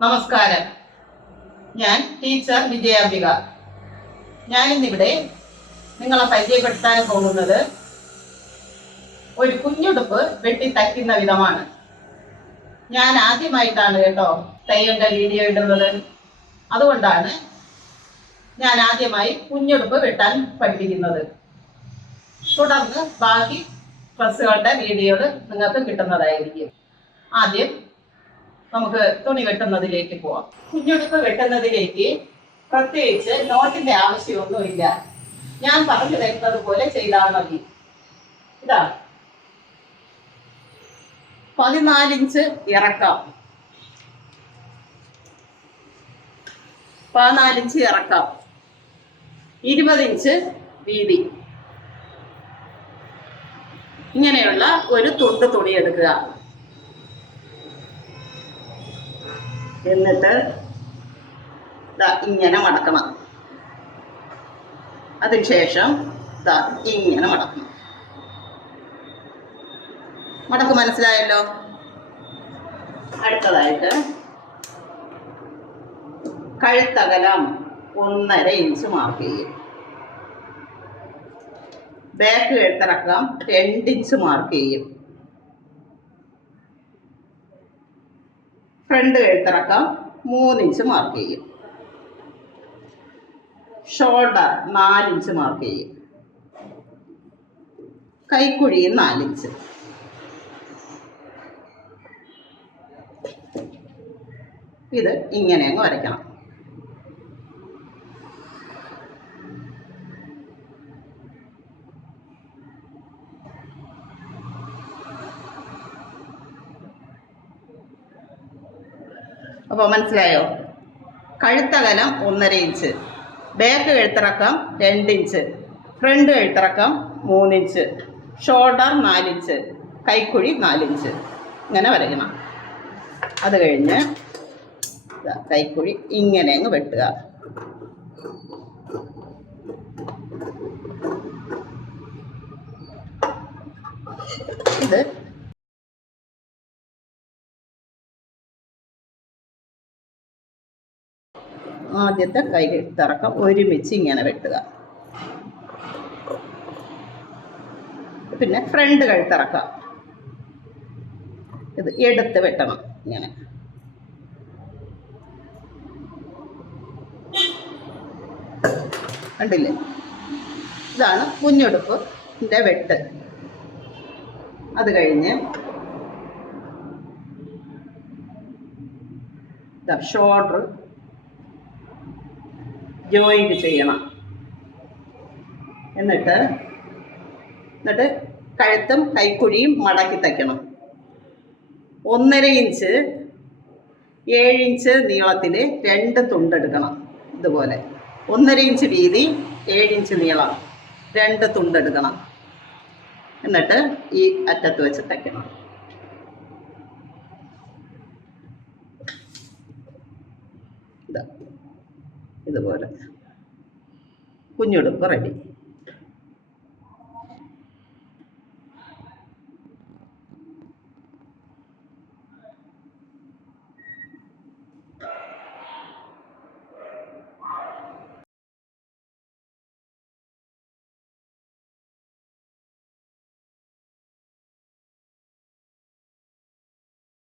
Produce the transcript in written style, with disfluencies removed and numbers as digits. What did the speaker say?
നമസ്കാരം. ഞാൻ ടീച്ചർ വിജയാംബിക. ഞാനിന്നിവിടെ നിങ്ങളെ പരിചയപ്പെടുത്താൻ പോകുന്നത് ഒരു കുഞ്ഞുടുപ്പ് വെട്ടി തയ്ക്കുന്ന വിധമാണ്. ഞാൻ ആദ്യമായിട്ടാണ് കേട്ടോ തയ്യലിൻ്റെ വീഡിയോ ഇടുന്നത്. അതുകൊണ്ടാണ് ഞാൻ ആദ്യമായി കുഞ്ഞുടുപ്പ് വെട്ടാൻ പഠിപ്പിക്കുന്നത്. തുടർന്ന് ബാക്കി ഡ്രസ്സുകളുടെ വീഡിയോകൾ നിങ്ങൾക്ക് കിട്ടുന്നതായിരിക്കും. ആദ്യം നമുക്ക് തുണി വെട്ടുന്നതിലേക്ക് പോവാം. കുഞ്ഞുടുപ്പ് വെട്ടുന്നതിലേക്ക് പ്രത്യേകിച്ച് നോട്ടിന്റെ ആവശ്യമൊന്നുമില്ല. ഞാൻ പറഞ്ഞു തരുന്നത് പോലെ ചെയ്താൽ മതി. ഇതാ 14 ഇഞ്ച് ഇറക്കാം, 14 ഇഞ്ച് ഇറക്കാം, 20 ഇഞ്ച് വീതി. ഇങ്ങനെയുള്ള ഒരു തുണ്ട് തുണി എടുക്കുക. എന്നിട്ട് ഇങ്ങനെ മടക്കണം. അതിനുശേഷം ഇങ്ങനെ മടക്കണം. മടക്ക് മനസ്സിലായല്ലോ. അടുത്തതായിട്ട് കഴുത്തകലം 1.5 ഇഞ്ച് മാർക്ക് ചെയ്യും. ബാക്ക് കഴുത്തിറക്കാം 2 ഇഞ്ച് മാർക്ക് ചെയ്യും. ഫ്രണ്ട് കഴുത്തിറക്കാം 3 ഇഞ്ച് മാർക്ക് ചെയ്യും. ഷോൾഡർ 4 ഇഞ്ച് മാർക്ക് ചെയ്യും. കൈക്കുഴിയും 4 ഇഞ്ച്. ഇത് ഇങ്ങനെ അങ്ങ് വരയ്ക്കണം. അപ്പോൾ മനസ്സിലായോ? കഴുത്തകലം 1.5 ഇഞ്ച്, ബാക്ക് കഴുത്തിറക്കം 2 ഇഞ്ച്, ഫ്രണ്ട് കഴുത്തിറക്കം 3 ഇഞ്ച്, ഷോൾഡർ 4 ഇഞ്ച്, കൈക്കുഴി 4 ഇഞ്ച്. ഇങ്ങനെ വരയ്ക്കണം. അത് കഴിഞ്ഞ് കൈക്കുഴി ഇങ്ങനെ അങ്ങ് വെട്ടുക. ഇത് ആദ്യത്തെ കൈ കഴുത്തിറക്കം ഒരുമിച്ച് ഇങ്ങനെ വെട്ടുക. പിന്നെ ഫ്രണ്ട് കഴുത്തിറക്കാം. ഇത് എടുത്ത് വെട്ടണം. ഇങ്ങനെ കണ്ടില്ലേ? ഇതാണ് കുഞ്ഞുടുപ്പിൻ്റെ വെട്ട്. അത് കഴിഞ്ഞ് ഷോൾഡർ ജോയിൻറ്റ് ചെയ്യണം. എന്നിട്ട് കഴുത്തും കൈക്കുഴിയും മടക്കി തയ്ക്കണം. 1.5 ഇഞ്ച് 7 ഇഞ്ച് നീളത്തിൽ 2 തുണ്ടെടുക്കണം. ഇതുപോലെ 1.5 ഇഞ്ച് വീതി 7 ഇഞ്ച് നീളം 2 തുണ്ടെടുക്കണം. എന്നിട്ട് ഈ അറ്റത്ത് വെച്ച് തയ്ക്കണം. ഇതുപോലെ കുഞ്ഞുടുപ്പ് റെഡി.